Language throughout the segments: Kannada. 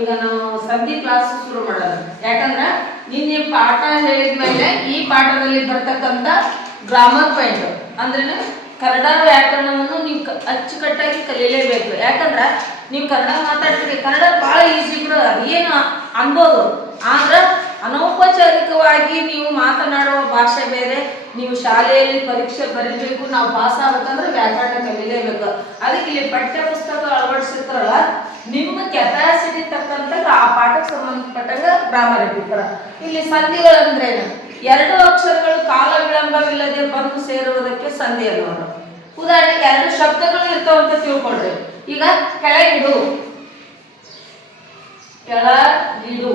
ಈಗ ನಾವು ಸಂಧಿ ಕ್ಲಾಸ್ ಶುರು ಮಾಡೋದು ಯಾಕಂದ್ರೆ ನಿನ್ನೆ ಪಾಠ ಹೇಳಿದ್ಮೇಲೆ ಈ ಪಾಠದಲ್ಲಿ ಬರ್ತಕ್ಕಂಥ ಗ್ರಾಮರ್ ಪಾಯಿಂಟ್ ಅಂದ್ರೆ ಕನ್ನಡ ವ್ಯಾಕರಣವನ್ನು ನೀವು ಅಚ್ಚುಕಟ್ಟಾಗಿ ಕಲಿಯಲೇಬೇಕು. ಯಾಕಂದ್ರೆ ನೀವು ಕನ್ನಡ ಮಾತಾಡ್ತೀರಿ, ಕನ್ನಡ ಭಾಳ ಈಸಿ ಬಿಡು ಅದೇನು ಅನ್ಬೋದು. ಆದ್ರೆ ಅನೌಪಚಾರಿಕವಾಗಿ ನೀವು ಮಾತನಾಡುವ ಭಾಷೆ ಬೇರೆ, ನೀವು ಶಾಲೆಯಲ್ಲಿ ಪರೀಕ್ಷೆ ಬರೀಬೇಕು, ನಾವು ಪಾಸ್ ಆಗ್ಬೇಕಂದ್ರೆ ವ್ಯಾಕರಣ ಕಲಿಯಲೇಬೇಕು ಅದಕ್ಕೆ ಇಲ್ಲಿ ಪಠ್ಯ ಪುಸ್ತಕ ಅಳವಡಿಸಿರ್ತಾರಲ್ಲ, ನಿಮ್ಮ ಕೆಪಾಸಿಟಿ ತಕ್ಕಂತ ಆ ಪಾಠಕ್ಕೆ ಸಂಬಂಧಪಟ್ಟಂಗ ಗ್ರಾಮರ್ ಇಟ್ಟಿರ್ತಾರ ಇಲ್ಲಿ ಸಂಧಿಗಳಂದ್ರೇನು? ಎರಡು ಅಕ್ಷರಗಳು ಕಾಲ ವಿಳಂಬವಿಲ್ಲದೆ ಬಂದು ಸೇರುವುದಕ್ಕೆ ಸಂಧಿ ಅನ್ನೋದು. ಉದಾಹರಣೆಗೆ ಎರಡು ಶಬ್ದಗಳು ಇರ್ತಾವ ಅಂತ ತಿಳ್ಕೊಳ್ರಿ. ಈಗ ಕೆಳಗಿಡು ಕೆಳಗಿಡು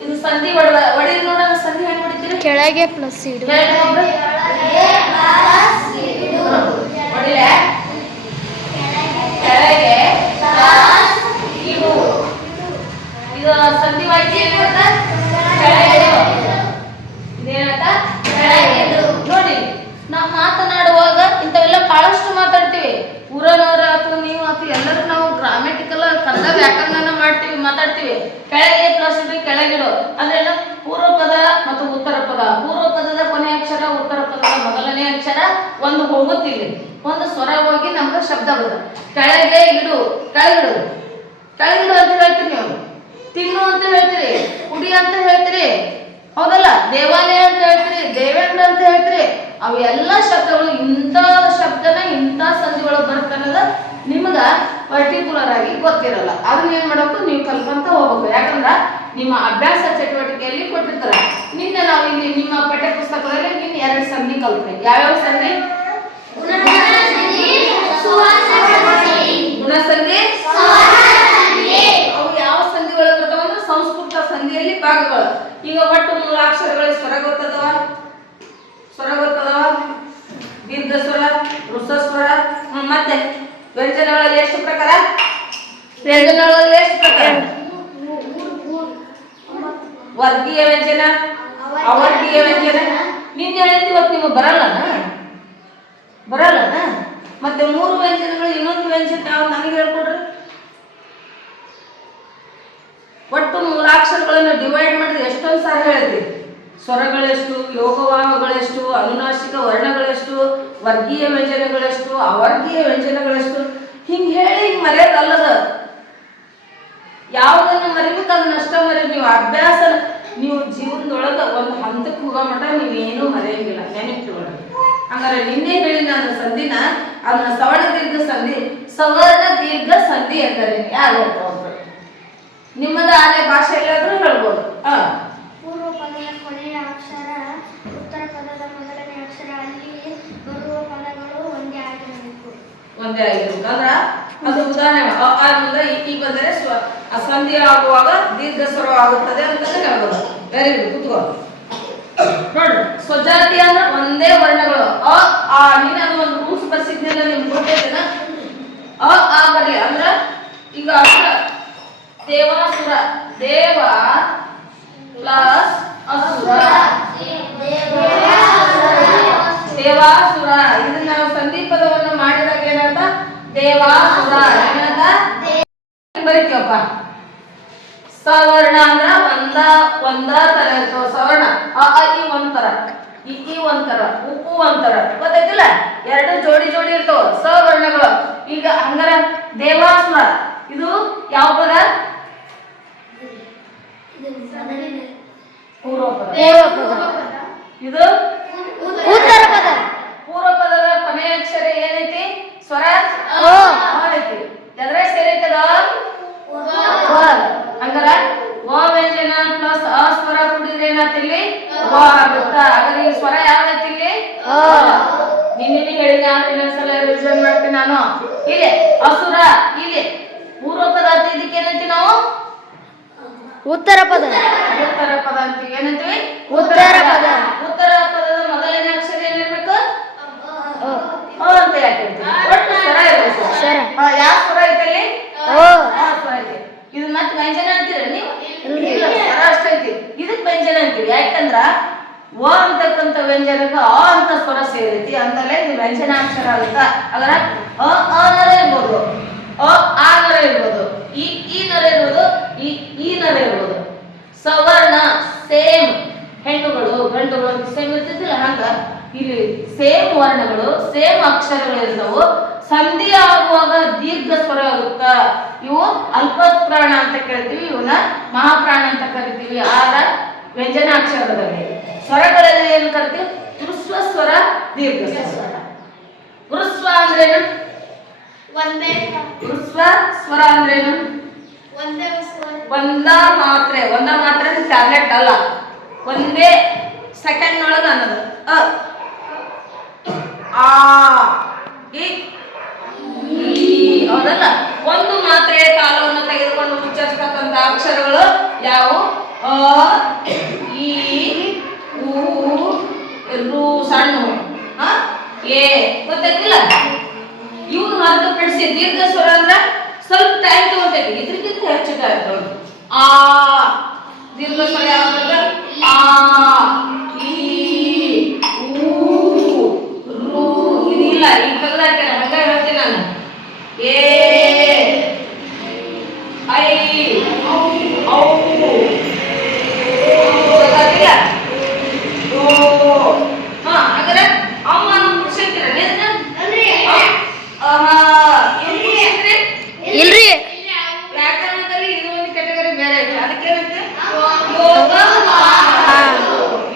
ಇದು ಸಂಧಿ ಹೊಡೆದ ಒಡಿ ನೋಡೋಣ ಸಂಧಿ ಹೆಂಗ್ ಹೊಡಿತೀರಿ? ಕೆಳಗೆ ಪ್ಲಸ್ ಇಡು. ಹೊಡಿಲೆ? ಕೆಳಗೆ ಇಡು. ಇದು ಸಂಧಿ ವಾಕ್ಯ ಏನಂತ ಕೆಳಗಿಡು. ಇದೇನಂತ ಕೆಳಗಿಡು. ನೋಡಿ ನಾವು ಮಾತನಾಡುವಾಗ ಇಂಥವೆಲ್ಲ ಬಹಳಷ್ಟು ಮಾತಾಡ್ತೀವಿ ಊರನವ್ರ ಅಥವಾ ನೀವು ಅಥವಾ ಎಲ್ಲರೂ ನಾವು ಗ್ರಾಮೆಟಿಕಲ್ ಕನ್ನಡ ವ್ಯಾಕರಣ ಮಾಡ್ತೀವಿ ಮಾತಾಡ್ತೀವಿ ಕೆಳಗೆ ಪ್ಲಸ್ ಇಡು ಕೆಳಗಿಡು ಅಂದ್ರೆ ಏನು? ಪೂರ್ವ ಪದ ಮತ್ತು ಉತ್ತರ ಪದ ಪೂರ್ವ ಪದದ ಕೊನೆ ಅಕ್ಷರ ಉತ್ತರ ಪದದ ಮೊದಲನೇ ಒಂದು ಹೋಗುತ್ತಿಲ್ಲಿ ಒಂದು ಸ್ವರ ಹೋಗಿ ನಮ್ಗೆ ಶಬ್ದ ಬರುತ್ತೆ ಕೆಳಗೆ ಇಡು, ಕೆಳಗಿಡು. ಕೆಳಗಿಡು ಅಂತ ಹೇಳ್ತೀರಿ ನೀವು. ತಿನ್ನು ಅಂತ ಹೇಳ್ತೀರಿ. ಕುಡಿ ಅಂತ ಹೇಳ್ತೀರಿ. ಹೌದಲ್ಲ? ದೇವಾಲಯ ಅಂತ ಹೇಳ್ತೀರಿ, ದೇವೇಂದ್ರ ಅಂತ ಹೇಳ್ತೀರಿ. ಅವೆಲ್ಲ ಶಬ್ದಗಳು ಇಂಥ ಶಬ್ದನ, ಇಂಥ ಸಂಧಿಗಳು ಬರ್ತಾರಲ್ಲ ನಿಮ್ಗ ಪರ್ಟಿಕ್ಯುಲರ್ ಆಗಿ ಗೊತ್ತಿರಲ್ಲ. ಅದನ್ನ ಏನ್ ಮಾಡಬೇಕು? ನೀವು ಕಲ್ಕೊಂತ ಹೋಗ್ಬೇಕು. ಯಾಕಂದ್ರ ನಿಮ್ಮ ಅಭ್ಯಾಸ ಚಟುವಟಿಕೆಯಲ್ಲಿ ಕೊಟ್ಟಿರ್ತಾರೆ. ನಿನ್ನೆ ನಾವು ಇಲ್ಲಿ ನಿಮ್ಮ ಪಠ್ಯ ಪುಸ್ತಕದಲ್ಲಿ ನಿನ್ನೆ ಎರಡು ಸಂಧಿ ಕಲ್ತ್ರಿ ಯಾವ್ಯಾವ ಸಂಧಿ? ಗುಣಸಂಧಿ ಅವು ಯಾವ ಸಂಧಿಗಳು ಬರ್ತಾವ ಅಂದ್ರೆ ಸಂಸ್ಕೃತ ಸಂಧಿಯಲ್ಲಿ ಭಾಗಗಳು. ಈಗ ಒಟ್ಟು ಮೂಲಾಕ್ಷರಗಳು ಸ್ವರ ಗೊತ್ತದವ? ಸ್ವರ ಗೊತ್ತದವ? ದೀರ್ಘ ಸ್ವರ ಸ್ವರ ಮತ್ತೆ ವ್ಯಂಜನಗಳಲ್ಲಿ ಎಷ್ಟು ಪ್ರಕಾರ? ವ್ಯಂಜನಗಳಲ್ಲಿ ಎಷ್ಟು ಪ್ರಕಾರ? ವರ್ಗೀಯ ವ್ಯಂಜನ ಅವರ್ಗೀಯ ವ್ಯಂಜನ. ನಿನ್ನೆ ಹೇಳಿದ್ ಇವತ್ತು ನಿಮಗೆ ಬರಲ್ಲನ? ಬರಲ್ಲನ? ಮತ್ತೆ ಮೂರು ವ್ಯಂಜನಗಳು, ಇನ್ನೊಂದು ವ್ಯಂಜನ ಯಾವ ನನಗೆ ಹೇಳ್ಕೊಡ್ರಿ. ಒಟ್ಟು ಮೂಲಾಕ್ಷರಗಳನ್ನು ಡಿವೈಡ್ ಮಾಡಿದ್ರೆ ಎಷ್ಟೊಂದು ಸಾರಿ ಹೇಳಿದ್ರಿ ಸ್ವರಗಳೆಷ್ಟು, ಯೋಗವಾಹಗಳೆಷ್ಟು ಅನುನಾಶಿಕ ವರ್ಣಗಳೆಷ್ಟು, ವರ್ಗೀಯ ವ್ಯಂಜನಗಳೆಷ್ಟು, ಅವರ್ಗೀಯ ವ್ಯಂಜನಗಳೆಷ್ಟು, ಹಿಂಗೆ ಹೇಳಿ ಹಿಂಗೆ ಮರೆಯೋದಲ್ಲದ? ಯಾವುದನ್ನು ಮರಿಬೇಕು ಅದನ್ನ ಅಷ್ಟ ಮರಿ ನೀವು ಅಭ್ಯಾಸ ನೀವು ಜೀವನದೊಳಗೆ ಒಂದು ಹಂತಕ್ಕೆ ಹೋಗೋ ಮಟ್ಟ ನೀವೇನು ಮರೆಯಂಗಿಲ್ಲ. ನೆನಪಿಟ್ಕೊಳ್ಳಿ ಹಂಗಾರೆ ನಿನ್ನೆ ಹೇಳಿದ ನಾನು ಸಂಧಿನ ಅದನ್ನ ಸವರ್ಣ ದೀರ್ಘ ಸಂಧಿ ಸವರ್ಣ ದೀರ್ಘ ಸಂಧಿ ಅಂತಾರೆ ಯಾರು ನಿಮ್ಮದ ಆಲೆ ಭಾಷೆ ಎಲ್ಲಾದ್ರೂ ಹೇಳ್ಬೋದು. ಹಾ. ಪೂರ್ವ ಪದದ ಕೊನೆಯ ಅಕ್ಷರ ಉತ್ತರ ಪದದ ಮೊದಲನೇ ಅಕ್ಷರ ಅಲ್ಲಿ ಬರುವ ಪದಗಳು ಒಂದೇ ಆಗಿರಬೇಕು. ಒಂದೇ ಆಗಿರ್ಬೇಕು. ಅಂದ್ರ ಅದು ಉದಾಹರಣೆ ಅ, ಮುಂದೆ ಈ ಬಂದರೆ ಸ್ವ ಸಂಧಿ ಆಗುವಾಗ ದೀರ್ಘ ಸ್ವರ ಆಗುತ್ತದೆ ಅಂತ ಹೇಳ್ಬೋದು ವೆರಿ ಗುಡ್ ಕುತ್ಕೋ. ನೋಡ್ರಿ, ಸ್ವಜಾತಿ ಅಂದ್ರೆ ಒಂದೇ ವರ್ಣಗಳು. ಅ, ಆ, ನೀನು ಅದು ಒಂದು ರೂಲ್ಸ್ ಬರ್ಸಿದ್ನೆಲ್ಲ ನಿಮ್ಗೆ ಗೊತ್ತೈತೇನ ಅ, ಆ ಬರ್ಲಿ. ಅಂದ್ರ, ಈಗ ಅಕ್ಷರ ದೇವಾಸುರ. ದೇವ ಪ್ಲಸ್ ಅಸುರ. ದೇವಾಸುರ. ಇದನ್ನ ನಾವು ಸಂಧಿ ಪದವನ್ನು ಮಾಡಿದಾಗ ಏನಂತ ದೇವಾಸುರ. ಏನಂತ ಬರೀತೀವಪ್ಪ. ಸವರ್ಣ ಅಂದ್ರ ಒಂದ ಒಂದ ತರ ಇರ್ತಾವ ಸವರ್ಣ. ಅ ಆ, ಇ ಒಂಥರ ಇ ಈ ಒಂಥರ ಉಪ್ಪು ಒಂಥರ ಗೊತ್ತೈತಿಲ್ಲ ಎರಡು ಜೋಡಿ ಜೋಡಿ ಇರ್ತಾವ ಸವರ್ಣಗಳು. ಈಗ ಹಂಗಾರ ದೇವಾಸುರ ಇದು ಯಾವ ಪದ? ಪೂರ್ವ ಪದ ಇದು? ಉತ್ತರ ಪದ. ಪೂರ್ವ ಪದದ ಕೊನೆಯ ಅಕ್ಷರ ಏನೈತಿ? ಸ್ವರ? ಐತಿ ಎದ್ರ ಸೇರೈತದ? ಹಂಗಾರ ವ ವ್ಯಂಜನ ಪ್ಲಸ್ ಅ ಸ್ವರ ಕೂಡಿದ್ರೆ ಏನಾಗ್ತಿಲ್ಲಿ? ವ ಆಗುತ್ತ? ಹಾಗಾದ್ರೆ ಈ ಸ್ವರ ಯಾವ್ದೈತಿ ಇಲ್ಲಿ. ನಿನ್ನೆ ಹೇಳಿದ ಇನ್ನೊಂದ್ಸಲ ರಿವಿಷನ್ ಮಾಡ್ತೀನಿ ನಾನು. ಇಲ್ಲಿ ಅಸುರ ಇಲ್ಲಿ. ಪೂರ್ವ ಪದ ಅಂತ ಇದಕ್ಕೆ ಏನಂತೀವಿ ನಾವು? ಉತ್ತರ ಪದ. ಉತ್ತರ ಪದ ಅಂತೀವಿ ಏನಂತೀವಿ? ಉತ್ತರ ಪದ. ಉತ್ತರ ಪದದ ಮೊದಲನೇ ಅಕ್ಷರ ಏನಿರ್ಬೇಕು? ಅ. ಅಂತ ಹೇಳ್ತೀವಿ? ಒಟ್ಟು ಸ್ವರ ಇರಬೇಕು. ಯಾವ ಸ್ವರ ಐತಲ್ಲಿ? ಸ್ವರ ಐತಿ. ಇದು ಮತ್ತೆ ವ್ಯಂಜನ ಅಂತೀರ ನೀವು? ಅಷ್ಟ ಐತಿ ಇದಕ್ ವ್ಯಂಜನ ಅಂತೀವಿ ಯಾಕಂದ್ರ ಓ ಅಂತಕ್ಕಂಥ ವ್ಯಂಜನಕ್ಕೆ ಅ ಅಂತ ಸ್ವರ ಸೇರೈತಿ ಅಂತಲೇ ಇದು ವ್ಯಂಜನಾಕ್ಷರ ಅಂತ. ಅದರ ಅ ಆ ನರೇ ಇರ್ಬೋದು. ಅ ಆ ನರ ಇರ್ಬೋದು. ಈ ಈ ನರ ಇರ್ಬೋದು. ಈ ಈ ನರ ಇರ್ಬೋದು. ಸವರ್ಣ ಸೇಮ್ ಹೆಣ್ಣುಗಳು ಗಂಡುಗಳು ಸೇಮ್ ಇರ್ತಿದ್ದಿಲ್ಲ ಹಂಗ? ಇಲ್ಲಿ ಸೇಮ್ ವರ್ಣಗಳು ಸೇಮ್ ಅಕ್ಷರಗಳು ಇರ್ತಾವು ಸಂಧಿ ಆಗುವಾಗ ದೀರ್ಘ ಸ್ವರ ಆಗುತ್ತ? ಇವು ಅಲ್ಪ ಪ್ರಾಣ ಅಂತ ಕರಿತೀವಿ ಇವನ್ನ ಮಹಾಪ್ರಾಣ ಅಂತ ಕರಿತೀವಿ. ಆದ ವ್ಯಂಜನಾಕ್ಷರದಲ್ಲಿ. ಸ್ವರಗಳಲ್ಲಿ ಏನು ಕರಿತೀವಿ? ಹೃಸ್ವ ಸ್ವರ ದೀರ್ಘ ಸ್ವರ. ಹೃಸ್ವ ಅಂದ್ರೇನು? ಒಂದೇ ಹೃಸ್ವ ಸ್ವರ ಅಂದ್ರೇನು? ಒಂದೇ ಒಂದ ಮಾತ್ರೆ. ಒಂದ ಮಾತ್ರೆ ಟ್ಯಾಬ್ಲೆಟ್ ಅಲ್ಲ. ಒಂದೇ ಸೆಕೆಂಡ್ ಒಳಗೆ ಅನ್ನೋದು. ಅ ಆ ಇ ಈ. ಹೌದಲ್ಲ? ಒಂದು ಮಾತ್ರೆ ಕಾಲವನ್ನು ತೆಗೆದುಕೊಂಡು ಉಚ್ಚರಿಸತಕ್ಕಂತ ಅಕ್ಷರಗಳು ಯಾವುವು ಅ ಈ ಉ, ರು, ಸಣ್ಣ ಏ ಎ. ಗೊತ್ತಾಯ್ತಿಲ್ಲ? ಇವ್ನು ಹೊರತುಪಡಿಸಿ ದೀರ್ಘ ಸ್ವರ ಅಂದ್ರೆ ಸ್ವಲ್ಪ ಟೈಮ್ ತಗೋತೈತಿ ಇದ್ರಕ್ಕಿಂತ ಹೆಚ್ಚು ಟೈಮ್ ತಗೊಂಡು ಆ. ದೀರ್ಘ ಸ್ವರ ಯಾವ್ದಂದ್ರೆ ಆ. ಹಾ ಹಾಗಾದ್ರೆ ಅಮ್ಮ ನಮ್ಮ ಪುರುಷಂತಿರ ಇಲ್ರಿ ವ್ಯಾಕರಣದಲ್ಲಿ ಇದು ಒಂದು ಕೆಟಗರಿ ಬೇರೆ ಐತೆ ಅದಕ್ಕೇನಂತೆ ಯೋಗ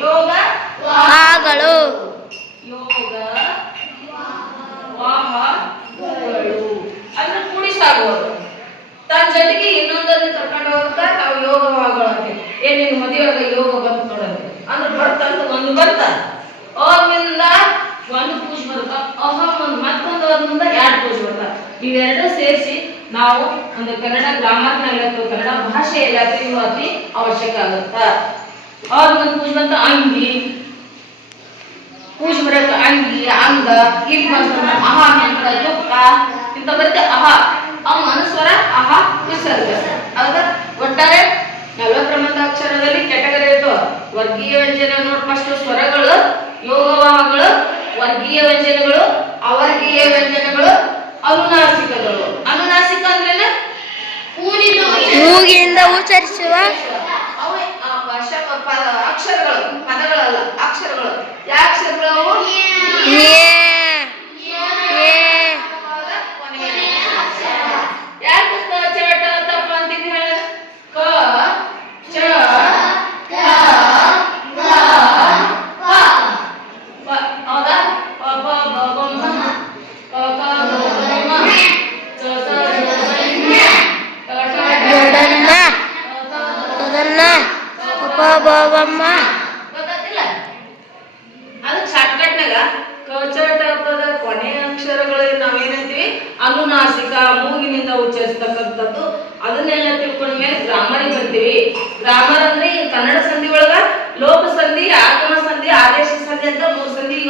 ಯೋಗ ಆಗಳು ಯೋಗ ವಾಹಗಳು ಅಂದ್ರೆ ಕೂಡಿಸಾಗುವುದು ತನ್ನ ಜೊತೆಗೆ ಇನ್ನೊಂದನ್ನು ಕರ್ಕೊಂಡು ಹೋಗ್ತಾ ನಾವು ಯೋಗ ವಾಹಗಳು ಅಂತೀವಿ ಏನ್ ನಿನ್ ಮದುವೆಯಾಗ ಯೋಗ ಬಂತು ನೋಡಂತೆ ಅಂದ್ರೆ ಬರ್ತಂತ ಒಂದು ಬರ್ತ ಅಹಮಿಂದ ಒಂದು ಪೂಜೆ ಬರುತ್ತ? ಅಹಂ, ಒಂದು ಮತ್ತೊಂದು ಒಂದಿಂದ ಎರಡು ಪೂಜೆ ಬರುತ್ತ? ಇವೆರಡು ಸೇರಿಸಿ ನಾವು ಒಂದು ಕನ್ನಡ ಗ್ರಾಮರ್ನಲ್ಲಿ ಅಥವಾ ಕನ್ನಡ ಭಾಷೆಯಲ್ಲಿ ತಿಳಿಯುವ ಅತಿ ಅವಶ್ಯಕ ಆಗುತ್ತ. ಅವ್ರ ಒಂದು ಪೂಜೆ ಬಂತ, ಅಂಗಿ. ಪೂಜೆ ಬರಕ ಅಂಗಿ, ಅಂಗ ಮಾಡ್ತಾರೆ. ಅಹ ಅಂತ ದುಃಖ ಇಂತ ಬರುತ್ತೆ ಅಹ. ಅವ್ ಅನುಸ್ವರ ಅಹ ವಿಸರ್ಗ. ಹೌದಾ? ಒಟ್ಟಾರೆ ನಲವತ್ತೊಂಬತ್ತು ಅಕ್ಷರದಲ್ಲಿ ಕೆಟಗರಿ ಇತ್ತು. ವರ್ಗೀಯ ವ್ಯಂಜನ ನೋಡಿ ಫಸ್ಟ್ ಯೋಗವಾಹಗಳು ವರ್ಗೀಯ ವ್ಯಂಜನಗಳು ಅವರ್ಗೀಯ ವ್ಯಂಜನಗಳು ಅನುನಾಸಿಕಗಳು. ಅನುನಾಸಿಕ ಅಂದ್ರೆ ಮೂಗಿನಿಂದ ಉಚ್ಚರಿಸುವ. ಅಕ್ಷರಗಳು ಪದಗಳಲ್ಲ ಅಕ್ಷರಗಳು. ಯಾವ ಅಕ್ಷರಗಳು ಅವು? ಏ ಏ ಯಾಕೆ ಕ ಚ ಟ ತಪ್ಪ ಅಂತಿದ್ವಿ ಹೇಳ ಕ ಚ ಟ ತ ಪ ಪ ಹೌದಾ ಪ ಪ ಬ ಬ ಮ ಕ ಕ ಬ ಬ ಮ ಸ ಸ ಜ ಸ ಞ ಟ ಟ ಡ ದೊಡ್ಡಣ್ಣ ತ ತ ದೊಡ್ಡಣ್ಣ ಅಪ್ಪ ಬಾಬಮ್ಮ ಗೊತ್ತಾಗ್ತಿಲ್ಲ ಅದು ಶಾರ್ಟ್ಕಟ್ನಾಗ ಕಚಟಪದ ಕೊನೆಯ ಅಕ್ಷರಗಳು ನಾವೇನಂತೀವಿ ಅನುನಾಸಿಕ ಮೂಗಿನಿಂದ ಉಚ್ಚರಿಸ್ತಕ್ಕಂಥದ್ದು ಅದನ್ನೆಲ್ಲ ತಿಳ್ಕೊಂಡ ಮೇಲೆ ಗ್ರಾಮರಿಗೆ ಬರ್ತೀವಿ ಗ್ರಾಮರ್ ಅಂದ್ರೆ ಈ ಕನ್ನಡ ಸಂಧಿ ಒಳಗ ಲೋಪ ಸಂಧಿ ಆಗಮ ಸಂಧಿ ಆದೇಶ ಸಂಧಿ ಅಂತ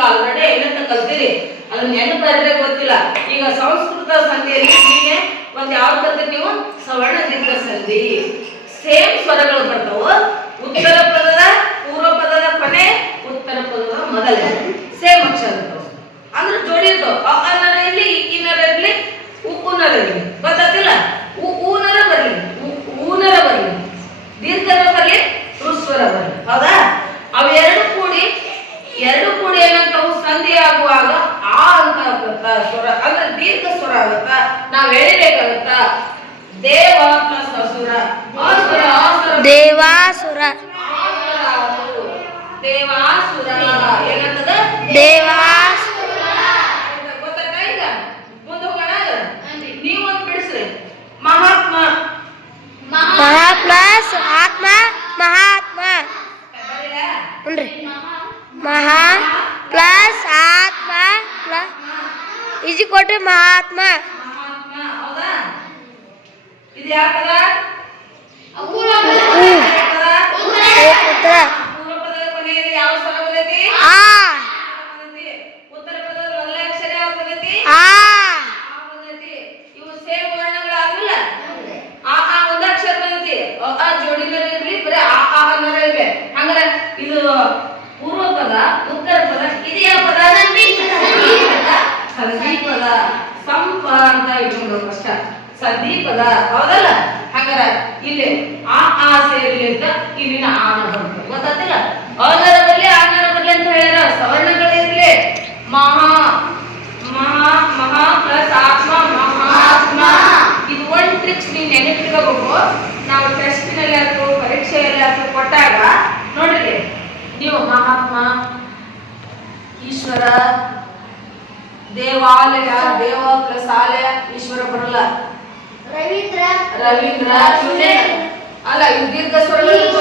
ಈಗ ಆಲ್ರೆಡಿ ಏನಂತ ಕಲ್ತೀರಿ. ಅದನ್ನ ನೆನಪು ಗೊತ್ತಿಲ್ಲ. ಈಗ ಸಂಸ್ಕೃತ ಸಂಧಿಯಲ್ಲಿ ಹೀಗೆ ಒಂದು ಯಾವ ಕಲ್ತೀರಿ ನೀವು? ಸವರ್ಣ ದೀರ್ಘ ಸಂಧಿ. ಸೇಮ್ ಸ್ವರಗಳು ಬರ್ತಾವ. ಉತ್ತರ ಪದದ, ಪೂರ್ವ ಪದದ ಕೊನೆ, ಉತ್ತರ ಪದದ ಮೊದಲ. ಸೇಮ್ ಅಕ್ಷರ ಅಂದ್ರೆ ಜೋಡಿ ಇರ್ತಾವ. ಅನರ ಇರ್ಲಿ ಇಕ್ಕಿನರ ಇರ್ಲಿ ಉ ಉನರ ಇರ್ಲಿ ಗೊತ್ತಾಗ್ತಿಲ್ಲ? ಊನರ ಬರ್ಲಿ. ಊನರ ಬರ್ಲಿ. ದೀರ್ಘರ ಬರ್ಲಿ. ಋಸ್ವರ ಬರ್ಲಿ. ಹೌದಾ ಅವೆರಡು ಕೂಡಿ ಎರಡು ಕೂಡಿ ಏನಾಗ್ತಾವು ಸಂಧಿ ಆಗುವಾಗ ಆ ಅಂತ ಆಗುತ್ತ ಸ್ವರ ಅಂದ್ರೆ ದೀರ್ಘ ಸ್ವರ ಆಗುತ್ತ ನಾವ್ ಎಳಿಬೇಕಾಗುತ್ತ ದೇವ ಪ್ಲಸ್ ಅಸುರ ಅಸುರ ಅಸುರ ದೇವಾಸುರ. ದೇವಾಸುರ ಏನಂತದ ಒಂದು ಮಹಾತ್ಮ ಆತ್ಮ ಮಹಾತ್ಮ? ಹುನ್ರಿ ಮಹಾ ಪ್ಲಸ್ ಆತ್ಮ ಪ್ಲಸ್ ಇಜಿ ಮಹಾತ್ಮ ಇದು ಯಾವ ಪದ ಹ್ಞೂ ಯಾವ ಪದ ಉತ್ತರ ಪೂರ್ವ ಪದದ ಕೊನೆಯಲ್ಲಿ ಯಾವ ಸ್ವರ ಬರ್ತೈತಿ ಆ ಬರ್ತೈತಿ. ಉತ್ತರ ಪದದ ಮೊದಲನೇ ಅಕ್ಷರ ಯಾವ ಬರ್ತೈತಿ ಆ ಆ ಬಂದೈತಿ. ಇವು ಸೇಮ್ ವರ್ಣಗಳಾಗಿಲ್ಲ ಆ ಆ ಒಂದ ಅಕ್ಷರ ಬಂದೈತಿ ಅ ಆ ಜೋಡಿನರ ಇರ್ಲಿ ಬರೀ ಆ ಆ ಅನ್ನರ ಇರ್ಲಿ ಹಂಗಾರೆ ಇದು ಪೂರ್ವ ಪದ ಉತ್ತರ ಪದ ಇದು ಯಾವ ಪದ ಸಂಧಿ ಪದ ಸಂಪ ಅಂತ ಇಟ್ಕೊಂಡು ಕಷ್ಟ ಸಂಧಿ ಪದ ಹೌದಲ್ಲ? ಹಂಗಾರ ಇಲ್ಲಿ ಆ ಆ ಇರಲಿ ಅಂತ ಇಲ್ಲಿನ ಆನ ಬಂತು ಗೊತ್ತಾತಿಲ್ಲ ಬರ್ಲಿ ಆನರ ಬರ್ಲಿ ಅಂತ ಹೇಳ್ಯಾರ ಸವರ್ಣಗಳಿರ್ಲಿ ಮಹಾ ಮಹಾ ಮಹಾ ಪ್ಲಸ್ ಆತ್ಮ ಮಹಾತ್ಮ. ಇದು ಒಂದು ಟ್ರಿಕ್ಸ್ ನೀವು ನೆನಪಿಟ್ಕೋಬೇಕು ನಾವು ಟೆಸ್ಟಿನಲ್ಲಿ ಆದ್ರು, ಪರೀಕ್ಷೆಯಲ್ಲಿ ಆದ್ರು ಕೊಟ್ಟಾಗ, ನೋಡ್ರಿ, ನೀವು ಮಹಾತ್ಮ, ಈಶ್ವರ, ದೇವಾಲಯ ದೇವ ಪ್ಲಸ್ ಆಲಯ ಈಶ್ವರ ಬರಲ್ಲ ರವೀಂದ್ರ ರವೀಂದ್ರ ಅಲ್ಲ ದೀರ್ಘ ಸ್ವರಗಳು.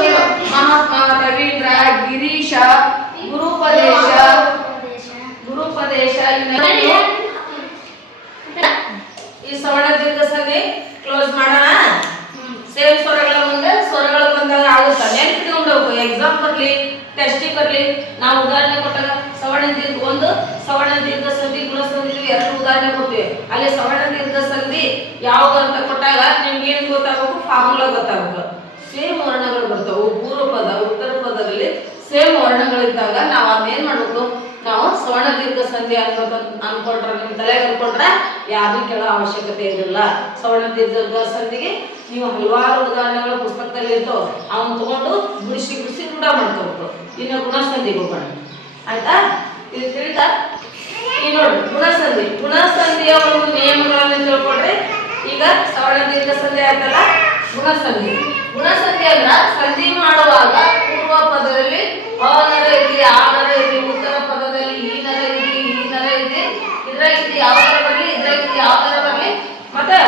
ಮಹಾತ್ಮ ರವೀಂದ್ರ ಗಿರೀಶ ಗುರುಪದೇಶ. ಗುರುಪದೇಶ. ಈ ಸವರ್ಣ ದೀರ್ಘ ಸಂಧಿ ಕ್ಲೋಸ್ ಮಾಡೋಣ. ಸೇಮ್ ಸ್ವರಗಳ ಮುಂದೆ ಸ್ವರಗಳು ಬಂದಾಗ ಆಗುತ್ತ? ನೆನ್ಪಿಟ್ಕೊಂಡ್ಬೇಕು ಎಕ್ಸಾಮ್ ಬರ್ಲಿ ಟೆಸ್ಟಿಗೆ ಬರ್ಲಿ. ನಾವು ಉದಾಹರಣೆ ಕೊಟ್ಟಾಗ ಸವರ್ಣ ದೀರ್ಘ ಒಂದು ಸವರ್ಣ ದೀರ್ಘ ಸಂಧಿ ಗುಣ ಸಂಧಿ ಎರಡು ಉದಾಹರಣೆ ಕೊಡ್ತೀವಿ. ಅಲ್ಲಿ ಸವರ್ಣ ದೀರ್ಘ ಯಾವುದು ಅಂತ ಕೊಟ್ಟಾಗ ನಿಮ್ಗೆ ಏನ್ ಗೊತ್ತಾಗಬೇಕು? ಫಾರ್ಮುಲಾ ಗೊತ್ತಾಗಬೇಕು ಸೇಮ್ ವರ್ಣಗಳು ಬರ್ತಾವೆ. ಪೂರ್ವ ಪದ ಉತ್ತರ ಪದದಲ್ಲಿ ಸೇಮ್ ವರ್ಣಗಳಿದ್ದಾಗ ನಾವು ಅದನ್ನೇನ್ ಮಾಡ್ಬೇಕು? ನಾವು ಸ್ವರ್ಣ ದೀರ್ಘ ಸಂಧಿ ಅನ್ಕೋತ, ಅನ್ಕೊಂಡ್ರೆ, ನಿಮ್ ತಲೆಗೆ ಅನ್ಕೊಂಡ್ರೆ ಯಾವ್ದು ಕೇಳೋ ಅವಶ್ಯಕತೆ ಇರಲಿಲ್ಲ ಸ್ವರ್ಣ ದೀರ್ಘ ಸಂಧಿಗೆ ನೀವು ಹಲವಾರು ಉದಾಹರಣೆಗಳು ಪುಸ್ತಕದಲ್ಲಿ ಇರ್ತವೆ. ಅವನ್ನ ತಗೊಂಡು ಬಿಡಿಸಿ ಬಿಡಿಸಿ ರೂಢ ಮಾಡ್ಕೋಬೇಕು. ಇನ್ನು ಗುಣಸಂಧಿಗೆ ಹೋಗೋಣ ಆಯ್ತಾ? ಇದು ತಿಳಿತಾ? ಈ ನೋಡಿ, ಗುಣಸಂಧಿ. ಗುಣಸಂಧಿಯ ಒಂದು ನಿಯಮಗಳನ್ನು ತಿಳ್ಕೊಂಡ್ರೆ ಈಗ ಸವರ್ಣ ದೀರ್ಘ ಸಂಧಿ ಆಯ್ತಲ್ಲ ಗುಣಸಂಧಿ ಗುಣಸಂಧಿ ಅಂದ್ರ ಸಂಧಿ ಮಾಡುವಾಗ ಪೂರ್ವ ಪದದಲ್ಲಿ ಅವನರ ಇರಲಿ ಆ ನರ ಇರಲಿ ಉತ್ತರ ಪದದಲ್ಲಿ ಈ ನರ ಇರಲಿ ಈ ನರ ಇರಲಿ ಇದ್ರಾಗ ಇದು ಯಾವ್ದರ ಬಗ್ಗೆ ಬರಲಿ ಇದ್ರಾಗ ಇದು ಯಾವ್ದರ ಬರಲಿ? ಮತ್ತೆ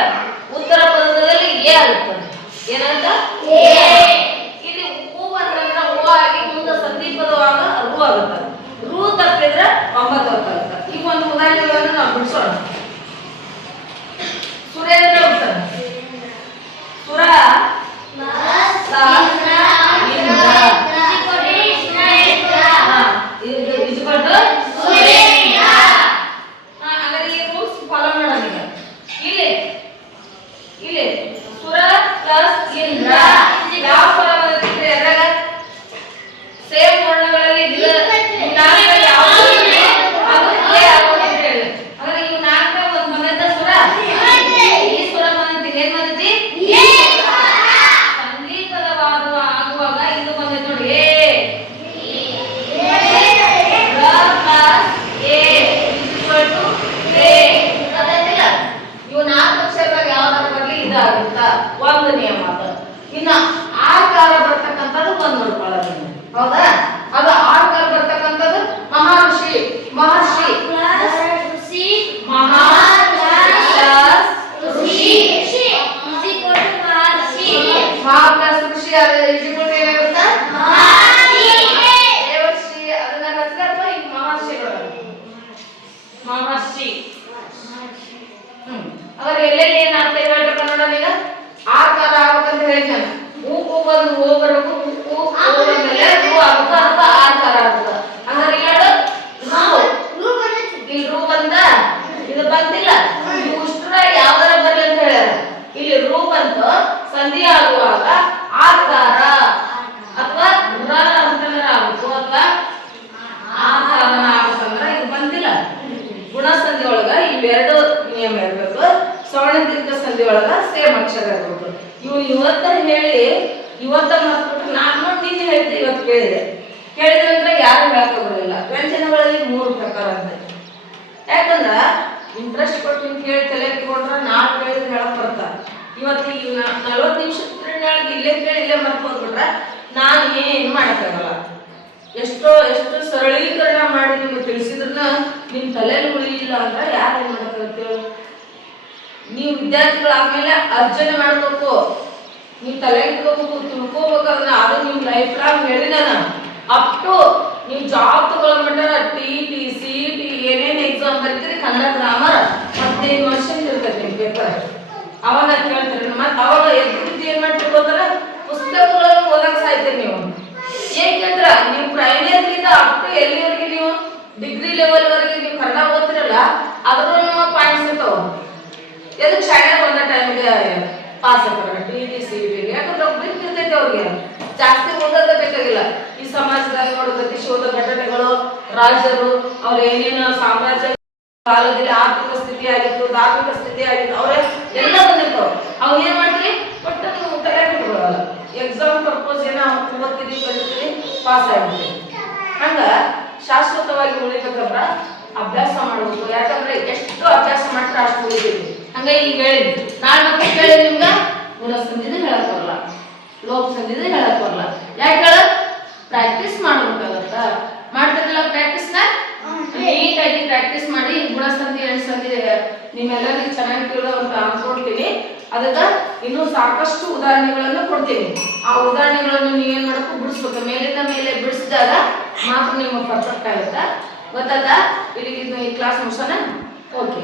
ಉತ್ತರ ಪದದಲ್ಲಿ ಏ ಆಗುತ್ತೆ. ಏನಂತ? ಇಲ್ಲಿ ಹೂ ಅಂತಂದ್ರ ಹೂ ಆಗಿ ಮುಂದೆ ಸಂಧಿ ಪದವಾಗ ಹೂ ಆಗುತ್ತೆ. ರೂ ತಪ್ಪಿದ್ರೆ ಒಂಬತ್ತು ಹೊತ್ತಾಗುತ್ತೆ ಈಗ ಒಂದು ಉದಾಹರಣೆಗಳನ್ನು ನಾವು ಬಿಡಿಸೋಣ ಸುರೇಂದ್ರ ಉತ್ತರ ಸುರ ಸ, ಇಂದ್ರ. ಹಾ, ಇದು ಇಸ್ಕೊಂಡು ಹಾ, ಹಾಗಾದ್ರೆ ಈ ರೂಲ್ಸ್ ಫಾಲೋ ಮಾಡೋಣ ಈಗ ಇಲ್ಲಿ ಇಲ್ಲಿ ಸುರ ಪ್ಲಸ್ ಇಂದ್ರ ಯಾವ ಸ್ವರ ಬಂದಿದೆ ಎದ್ರಾಗ ಸೇಮ್ ವರ್ಣಗಳಲ್ಲಿ ಇದು ಇವು ನಾಲ್ಕು ಯಾವ್ದು ಇದೆ? ಅದು ಏ ಆಗೋದು ಅಂತ ಹೇಳಿ. ಹಾಗಾದ್ರೆ ಇವು ನಾಲ್ಕು ಒಂದ್ ಬಂದೈತ ಸುರ ಈ ಸುರ ಬಂದೈತಿ ಏನ್ ಬಂದೈತಿ ಸಂಗೀತವಾದ ಆಗುವಾಗ ಇದು ಬಂದೈತಿ ನೋಡಿ ಏ ರ plus A equal to A. ಗೊತ್ತಾಯ್ತಿಲ್ಲ? ಇವು ನಾಲ್ಕು ಅಕ್ಷರದಾಗ ಯಾವ್ದಾರು ಬರ್ಲಿ ಇದಾಗುತ್ತ ಒಂದು ನಿಯಮ ಅದು ಇನ್ನ ಆಕಾರ ಬರ್ತಕ್ಕಂಥದ್ದು ಬಂದ್ ನೋಡ್ಕೊಳ್ಳೋದು ಹೌದಾ ಅದು ಆಕಾರ ಬರ್ತಕ್ಕಂಥದ್ದು ಮಹರ್ಷಿ ಮಹರ್ಷಿ ಮಹಾ ಪ್ಲಸ್ ಋಷಿ ಮಹಾ ಪ್ಲಸ್ ಋಷಿ ಅದು ಇಜಿಕೊಂಡು ಏನಾಗುತ್ತಾ ದೇವರ್ಷಿ ಅದನ್ನ ಹಚ್ಚಿದಪ್ಪ ಈಗ ಮಹರ್ಷಿಗಳು ಮಹರ್ಷಿ ಹ್ಮ್ ಅವ್ರ ಎಲ್ಲೆಲ್ಲಿ ಏನ್ ಅರ್ಥ ಹೇಳ್ಬೇಕು ನೋಡೋಣ ಈಗ ಆಕಾರ ಆಗ್ಬೇಕಂತ ಹೇಳಿದ್ದೆ ನಾನು ಹೂ ಹೂ ಬಂದು ಹೂ ಬರ್ಬೇಕು ಹೂ ಹೂ ಹೂ ಬಂದ್ಮೇಲೆ ಹೂ ಆಗುತ್ತ ಅಥವಾ ಆಕಾರ ಆಗುತ್ತ ಹಂಗಾರೆ ಹೇಳು ರೂ ಇಲ್ಲಿ ರೂ ಬಂತ ಇದು ಬಂತಿಲ್ಲ ಇವು ಉಷ್ಟ್ರ ಯಾವ್ದಾರ ಬರ್ಲಿ ಅಂತ ಹೇಳ್ಯಾರ ಇಲ್ಲಿ ರೂ ಬಂತು ಸಂಧಿ ಆಗುವಾಗ ಆಕಾರ ಅಥವಾ ರ ಅಂತಂದ್ರೆ ಆಗುತ್ತು ಅಥವಾ ಆಕಾರನ ಆಗುತ್ತಂದ್ರ ಇದು ಬಂದಿಲ್ಲ ಗುಣಸಂಧಿ ಒಳಗ ಇವೆರಡು ನಿಯಮ ಇರ್ಬೇಕು ಸವರ್ಣ ದೀರ್ಘ ಸಂಧಿ ಒಳಗ ಅಕ್ಷರ ಇವು ಇವತ್ತ ಹೇಳಿ, ಇವತ್ತ ಮರ್ತ್ಬಿಟ್ಟು ನಾನು ನಿನ್ನೆ ಹೇಳ್ದೆ ಇವತ್ತು ಕೇಳಿದೆ. ಕೇಳಿದ್ರೆ ಅಂದ್ರೆ ಯಾರು ಹೇಳಕ್ ಬರಲಿಲ್ಲ ವ್ಯಂಜನಗಳಲ್ಲಿ ಮೂರು ಪ್ರಕಾರ ಅಂತ ಯಾಕಂದ್ರ ಇಂಟ್ರೆಸ್ಟ್ ಕೊಟ್ಟು ನಿಮ್ಗೆ ಕೇಳಿ ತಲೆ ಇಟ್ಕೊಂಡ್ರೆ ನಾವು ಕೇಳಿದ್ರೆ ಹೇಳಕ್ ಬರ್ತಾರ ಇವತ್ತು ಈಗ ನಲ್ವತ್ತು ನಿಮಿಷ ಇಲ್ಲೇ ಕೇಳಿ ಇಲ್ಲೇ ಮರ್ಕೊಂಡ್ಬಿಟ್ರೆ ನಾನು ಏನು ಮಾಡಕ್ಕಾಗಲ್ಲ? ಎಷ್ಟೋ, ಎಷ್ಟು ಸರಳೀಕರಣ ಮಾಡಿ ನಿಮ್ಗೆ ತಿಳಿಸಿದ್ರನ್ನ ನಿಮ್ ತಲೆಯಲ್ಲಿ ಉಳಿಲಿಲ್ಲ ಅಂದ್ರೆ ಯಾರು ಏನ್ ನೀವು ವಿದ್ಯಾರ್ಥಿಗಳಾದ್ಮೇಲೆ ಅರ್ಜನೆ ಮಾಡ್ಬೇಕು. ನೀವು ತಲೆ ಇಟ್ಕೋಬೇಕು ತಿಳ್ಕೋಬೇಕು ಅದನ್ನ. ಅದು ನಿಮ್ ಲೈಫ್ ಲಾಂಗ್ ಹೇಳಿ ನಾನು. ಅಪ್ ಟು ನೀವು ಜಾಬ್ ತಗೊಳ್ಳೋ ಮಟ್ಟ ಟಿ ಟಿ ಸಿ ಟಿ ಏನೇನು ಎಕ್ಸಾಮ್ ಬರ್ತೀರಿ, ಕನ್ನಡ ಗ್ರಾಮರ್ ಹದಿನೈದು ವರ್ಷ ಇರ್ತೈತೆ ನಿಮ್ ಪೇಪರ್ ಅವಾಗ ಕೇಳ್ತಾರೆ ಮತ್ತೆ ಅವಾಗ ಎದ್ದು ಏನ್ ಮಾಡ್ತಿರ್ಬೋದ್ರ ಪುಸ್ತಕಗಳನ್ನು ಓದಕ್ ಸಾಯ್ತೀರಿ ನೀವು. ಏಕೆಂದ್ರ ನೀವು ಪ್ರೈಮರಿಯಿಂದ ಅಪ್ ಟು ಎಲ್ಲಿವರೆಗೆ ನೀವು ಡಿಗ್ರಿ ಲೆವೆಲ್ ವರೆಗೆ ನೀವು ಕನ್ನಡ ಓದ್ತಿರಲ್ಲ ನಿಮ್ಮ ಪಾಯಿಂಟ್ಸ್ ಇರ್ತಾವ. ಎದಕ್ಕೆ ಚೈನಾ ಬಂದ ಟೈಮ್ಗೆ ಪಾಸ್ ಆಗ್ತಾರೆ ಟಿ ಟಿ ಸಿ ಟಿ ಯಾಕಂದ್ರೆ ಒಬ್ರಿಗೆ ಇರ್ತೈತೆ ಅವ್ರಿಗೆ. ಜಾಸ್ತಿ ಓದೋದೇ ಬೇಕಾಗಿಲ್ಲ. ಈ ಸಮಾಜದಾಗ ನೋಡು ಶೋಧ ಘಟನೆಗಳು, ರಾಜರು, ಅವ್ರ ಏನೇನು ಸಾಮ್ರಾಜ್ಯ, ಕಾಲದಲ್ಲಿ ಆರ್ಥಿಕ ಸ್ಥಿತಿ ಆಗಿತ್ತು, ಧಾರ್ಮಿಕ ಸ್ಥಿತಿ ಆಗಿತ್ತು, ಅವ್ರ ಎಲ್ಲ ಬಂದಿರ್ತಾವ ಅವ್ ಏನ್ ಮಾಡ್ತೀವಿ ಬಟ್ ನೀವು ತಲೆ ಎಕ್ಸಾಮ್ ಪರ್ಪೋಸ್ ಏನೋ ಓದ್ತೀನಿ ಬರೀತೀರಿ ಪಾಸ್ ಆಗ್ಬಿಡ್ತೀರಿ. ಹಂಗ ಶಾಶ್ವತವಾಗಿ ಉಳಿಬೇಕಂದ್ರ ಅಭ್ಯಾಸ ಮಾಡಬೇಕು ಯಾಕಂದ್ರೆ ಎಷ್ಟು ಅಭ್ಯಾಸ ಮಾಡ್ತಾರೆ ಅಷ್ಟು ಉಳಿತೀವಿ ಹಂಗ ಈಗ ಹೇಳಿ ನಾಳೆ ಮತ್ತೆ ಕೇಳಿ ನಿಮ್ಗ? ಗುಣ ಸಂಧಿದ ಹೇಳಕ್ ಬರಲ್ಲ. ಲೋಕ ಸಂಧಿದ ಹೇಳಕ್ ಬರಲ್ಲ. ಯಾಕೆ ಹೇಳ? ಪ್ರಾಕ್ಟೀಸ್ ಮಾಡ್ಬೇಕಾಗತ್ತ? ಮಾಡ್ತಿರಲ್ಲ ಪ್ರಾಕ್ಟೀಸ್ನ ನೀಟಾಗಿ ಪ್ರಾಕ್ಟೀಸ್ ಮಾಡಿ ಗುಣ ಸಂಧಿ ಎರಡು ಸಂಧಿ ನಿಮ್ಮೆಲ್ಲರಿಗೂ ಚೆನ್ನಾಗಿ ತಿಳಿದಂತ ಅನ್ಕೊಳ್ತೀನಿ ಅದಕ್ಕೆ ಇನ್ನೂ ಸಾಕಷ್ಟು ಉದಾಹರಣೆಗಳನ್ನು ಕೊಡ್ತೀನಿ. ಆ ಉದಾಹರಣೆಗಳನ್ನು ನೀವೇನ್ ಮಾಡಬೇಕು? ಬಿಡಿಸ್ಬೇಕು. ಮೇಲಿಂದ ಮೇಲೆ ಬಿಡಿಸಿದಾಗ ಮಾತ್ರ ನಿಮ್ಗೆ ಪರ್ಫೆಕ್ಟ್ ಆಗುತ್ತೆ. ಗೊತ್ತಾದ ಇಲ್ಲಿಗೆ ಈ ಕ್ಲಾಸ್ ಮುಗಿಸೋಣ? ಓಕೆ